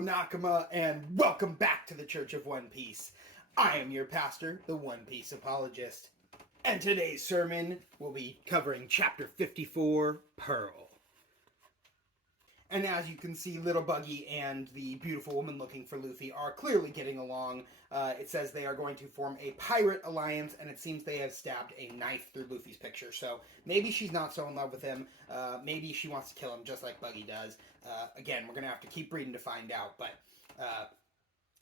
Hello, Nakama, and welcome back to the Church of One Piece. I am your pastor, the One Piece Apologist. And today's sermon will be covering Chapter 54, Pearl. And as you can see, Little Buggy and the beautiful woman looking for Luffy are clearly getting along. It says they are going to form a pirate alliance, and it seems they have stabbed a knife through Luffy's picture. So maybe she's not so in love with him. Maybe she wants to kill him just like Buggy does. Again, we're going to have to keep reading to find out, but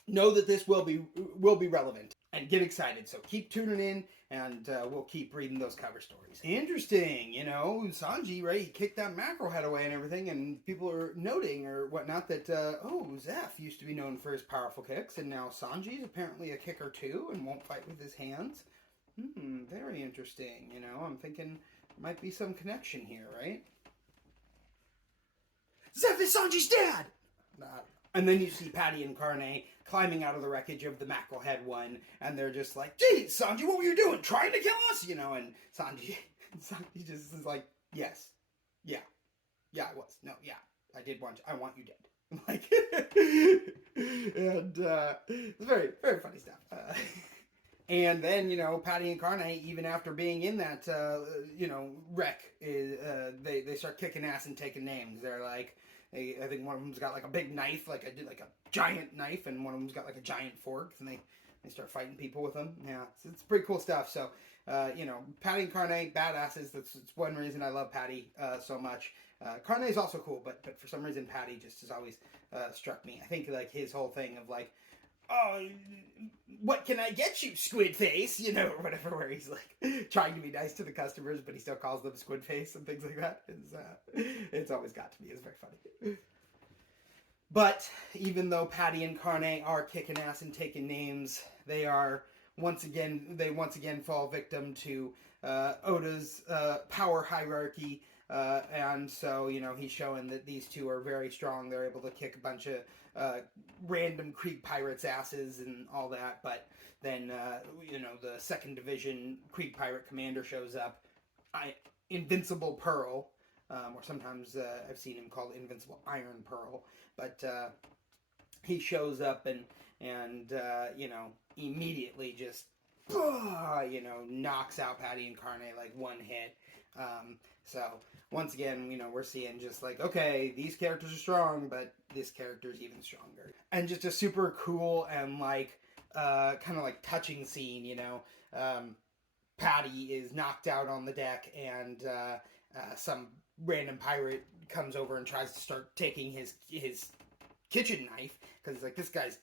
know that this will be relevant. And get excited, so keep tuning in, and we'll keep reading those cover stories. Interesting, you know, Sanji, right, he kicked that mackerel head away and everything, and people are noting, or whatnot, that, Zeph used to be known for his powerful kicks, and now Sanji's apparently a kicker too, and won't fight with his hands. Very interesting, you know, I'm thinking there might be some connection here, right? Zeph is Sanji's dad! And then you see Patty and Carne climbing out of the wreckage of the Mackerelhead one, and they're just like, "Geez, Sanji, what were you doing? Trying to kill us?" You know, and Sanji just is like, "Yes. Yeah, I was. No, yeah. I did want you. I want you dead." Like, and it's very, very funny stuff. And then, you know, Patty and Carne, even after being in that, wreck, they start kicking ass and taking names. They're like, I think one of them's got like a big knife, like a giant knife, and one of them's got like a giant fork, and they start fighting people with them. Yeah, it's pretty cool stuff. So, Patty and Carne, badasses. That's one reason I love Patty so much. Carne is also cool, but for some reason Patty just has always struck me. I think like his whole thing of like, "Oh, what can I get you, Squid Face?" You know, or whatever, where he's like trying to be nice to the customers, but he still calls them Squid Face and things like that. It's always got to me. It's very funny. But even though Patty and Carne are kicking ass and taking names, they once again fall victim to Oda's power hierarchy. And so, you know, he's showing that these two are very strong. They're able to kick a bunch of random Krieg pirates' asses and all that. But then, the 2nd Division Krieg pirate commander shows up. Invincible Pearl, or sometimes I've seen him called Invincible Iron Pearl. But he shows up and immediately just, knocks out Patty and Carne like one hit. So once again, we're seeing just like, okay, these characters are strong, but this character is even stronger. And just a super cool and like, kind of like touching scene, Patty is knocked out on the deck, and some random pirate comes over and tries to start taking his kitchen knife, because he's like, this guy's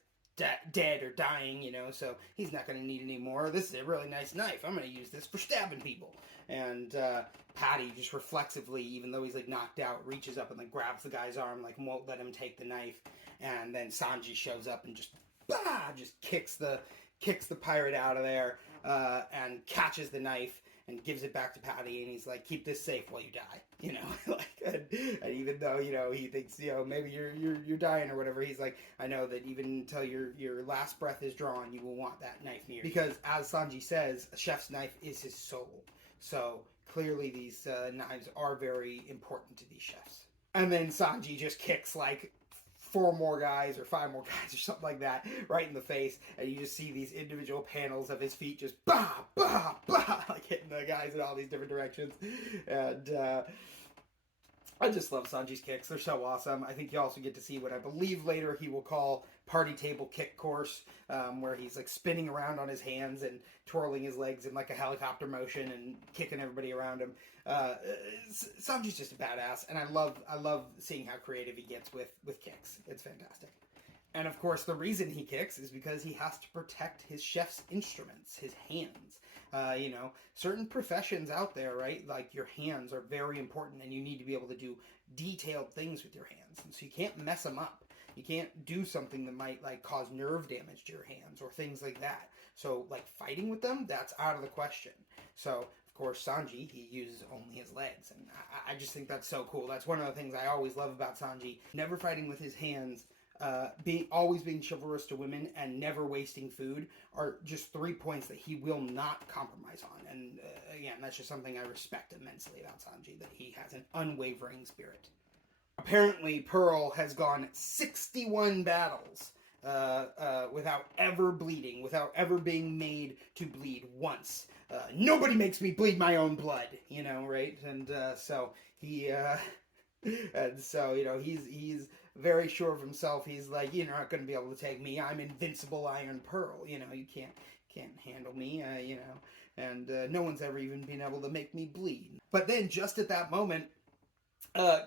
dead or dying, so he's not going to need any more. This is a really nice knife. I'm going to use this for stabbing people. And Patty just reflexively, even though he's like knocked out, reaches up and like grabs the guy's arm, like won't let him take the knife. And then Sanji shows up and just kicks the pirate out of there, and catches the knife and gives it back to Patty, and he's like, "Keep this safe while you die," and even though, he thinks, maybe you're dying or whatever, he's like, "I know that even until your last breath is drawn, you will want that knife near you." Because, as Sanji says, a chef's knife is his soul. So, clearly these knives are very important to these chefs. And then Sanji just kicks, like, 4 more guys or 5 more guys or something like that right in the face, and you just see these individual panels of his feet just bah, bah, bah, like hitting the guys in all these different directions. And I just love Sanji's kicks. They're so awesome. I think you also get to see what I believe later he will call party table kick course, where he's like spinning around on his hands and twirling his legs in like a helicopter motion and kicking everybody around him. Sanji's just a badass, and I love seeing how creative he gets with kicks. It's fantastic. And of course, the reason he kicks is because he has to protect his chef's instruments, his hands. Certain professions out there, right? Like your hands are very important, and you need to be able to do detailed things with your hands. And so you can't mess them up. You can't do something that might like cause nerve damage to your hands or things like that. So like fighting with them, that's out of the question. So of course, Sanji, he uses only his legs, and I just think that's so cool. That's one of the things I always love about Sanji. Never fighting with his hands, always being chivalrous to women, and never wasting food are just 3 points that he will not compromise on. And again, that's just something I respect immensely about Sanji, that he has an unwavering spirit. Apparently, Pearl has gone 61 battles without ever bleeding, without ever being made to bleed once. Nobody makes me bleed my own blood, right? And so he, and so he's very sure of himself. He's like, you're not going to be able to take me. I'm invincible, Iron Pearl. You can't handle me. And no one's ever even been able to make me bleed. But then, just at that moment,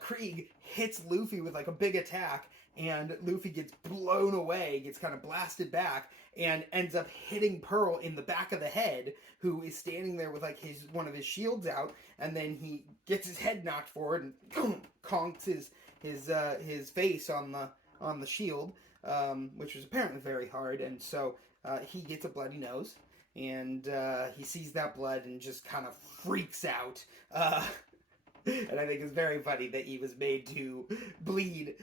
Krieg hits Luffy with like a big attack, and Luffy gets blown away, gets kind of blasted back, and ends up hitting Pearl in the back of the head, who is standing there with like one of his shields out, and then he gets his head knocked forward and conks his face on the shield, which was apparently very hard, and so he gets a bloody nose, and he sees that blood and just kind of freaks out. And I think it's very funny that he was made to bleed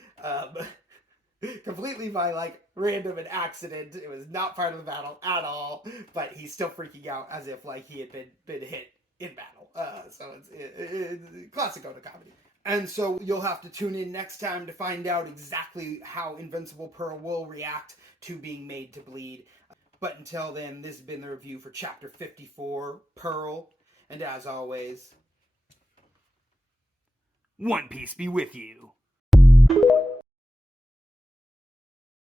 completely by like random and accident. It was not part of the battle at all, but he's still freaking out as if like he had been hit in battle. So it's classic Oda comedy. And so you'll have to tune in next time to find out exactly how Invincible Pearl will react to being made to bleed. But until then, this has been the review for Chapter 54, Pearl. And as always, One Piece be with you.